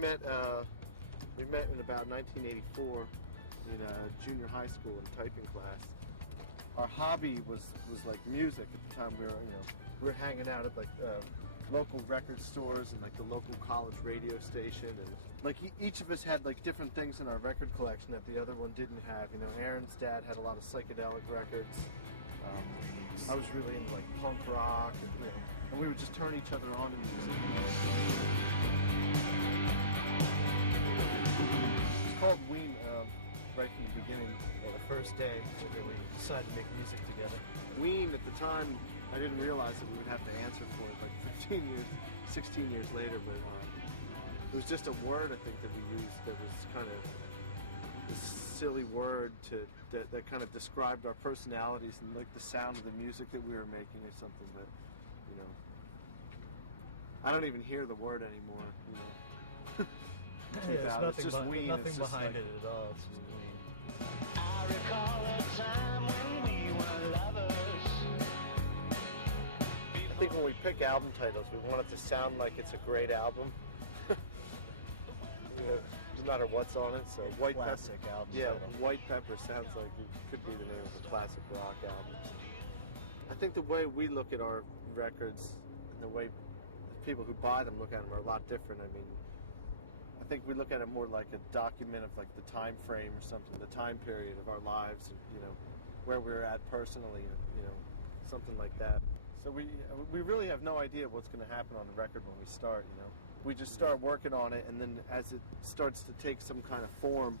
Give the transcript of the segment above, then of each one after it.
met in about 1984 in junior high school in typing class. Our hobby was like music at the time. We were hanging out at like local record stores and like the local college radio station, and like each of us had like different things in our record collection that the other one didn't have. Aaron's dad had a lot of psychedelic records. I was really into like punk rock, and we would just turn each other on to music. It's called Ween right from the beginning, the first day that we decided to make music together. Ween at the time, I didn't realize that we would have to answer for it like 15 years, 16 years later, but it was just a word I think that we used that was kind of this silly word that kind of described our personalities and like the sound of the music that we were making or something. But I don't even hear the word anymore. It's just Ween. Nothing behind it at all. It's just Ween. I recall a time when we were lovers. I think when we pick album titles, we want it to sound like it's a great album. No matter what's on it. So White Classic Pepper, album. yeah, title. White Pepper sounds like it could be the name of a classic rock album. I think the way we look at our records and the way the people who buy them look at them are a lot different. I mean, I think we look at it more like a document of like the time frame or something, the time period of our lives, and, where we're at personally, something like that. So we really have no idea what's going to happen on the record when we start. We just start working on it, and then as it starts to take some kind of form,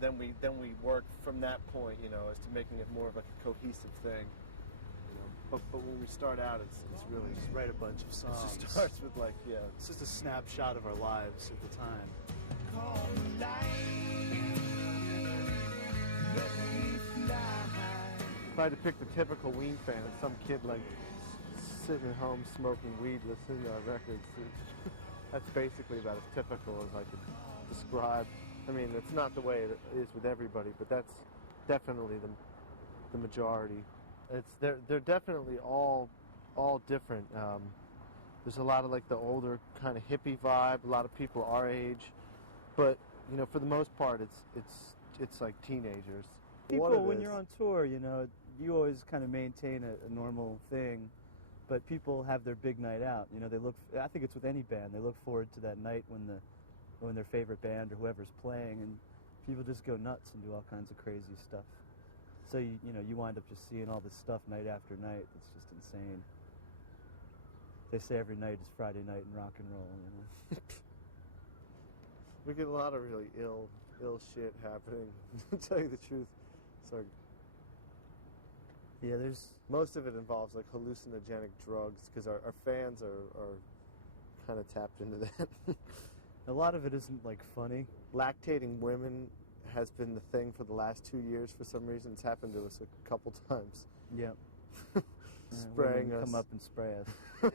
then we work from that point, as to making it more of like a cohesive thing. But when we start out, it's really Just write a bunch of songs. it just starts with like It's just a snapshot of our lives at the time. If I had to pick the typical Ween fan, it's some kid like sitting at home smoking weed, listening to our records. That's basically about as typical as I could describe. I mean, it's not the way it is with everybody, but that's definitely the majority. They're definitely all different. There's a lot of like the older kind of hippie vibe, a lot of people our age, but for the most part, it's like teenagers. People, when you're on tour, you always kind of maintain a normal thing, but people have their big night out. I think it's with any band, they look forward to that night when their favorite band or whoever's playing, and people just go nuts and do all kinds of crazy stuff. So you wind up just seeing all this stuff night after night. It's just insane. They say every night is Friday night in rock and roll. We get a lot of really ill shit happening. To tell you the truth, sorry. Yeah, there's most of it involves like hallucinogenic drugs because our fans are kind of tapped into that. a lot of it isn't like funny. Lactating women has been the thing for the last 2 years for some reason. It's happened to us a couple times. Yep. Spraying us. Come up and spray us. So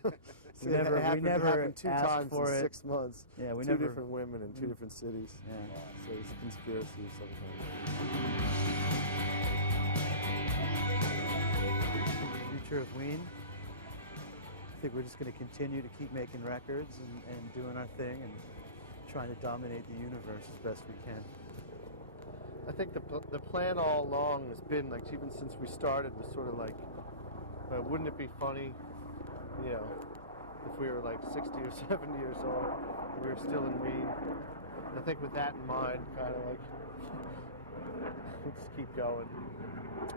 we never happened 2 times for in it. 6 months. Yeah, we 2 never. different women in 2 different cities. Yeah. So it's a conspiracy of some kind. Future of Ween. I think we're just going to continue to keep making records and doing our thing and trying to dominate the universe as best we can. I think the plan all along has been, like, even since we started, was sort of like, wouldn't it be funny, if we were like 60 or 70 years old and we were still in Ween. I think with that in mind, kind of like, let's keep going.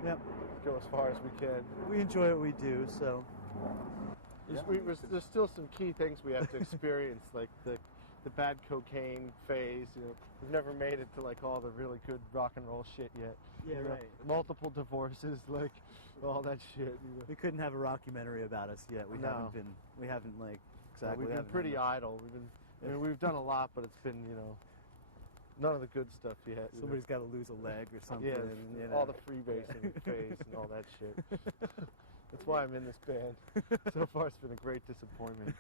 Yep. Go as far as we can. We enjoy what we do, so. There's still some key things we have to experience, like the bad cocaine phase. We've never made it to like all the really good rock and roll shit yet. Yeah, right. Multiple divorces, like all that shit. We couldn't have a rockumentary about us yet. We haven't like exactly. We've been pretty idle. We've done a lot, but it's been none of the good stuff yet. Somebody's got to lose a leg or something. Yeah, all the freebasing phase and all that shit. That's why I'm in this band. So far, it's been a great disappointment.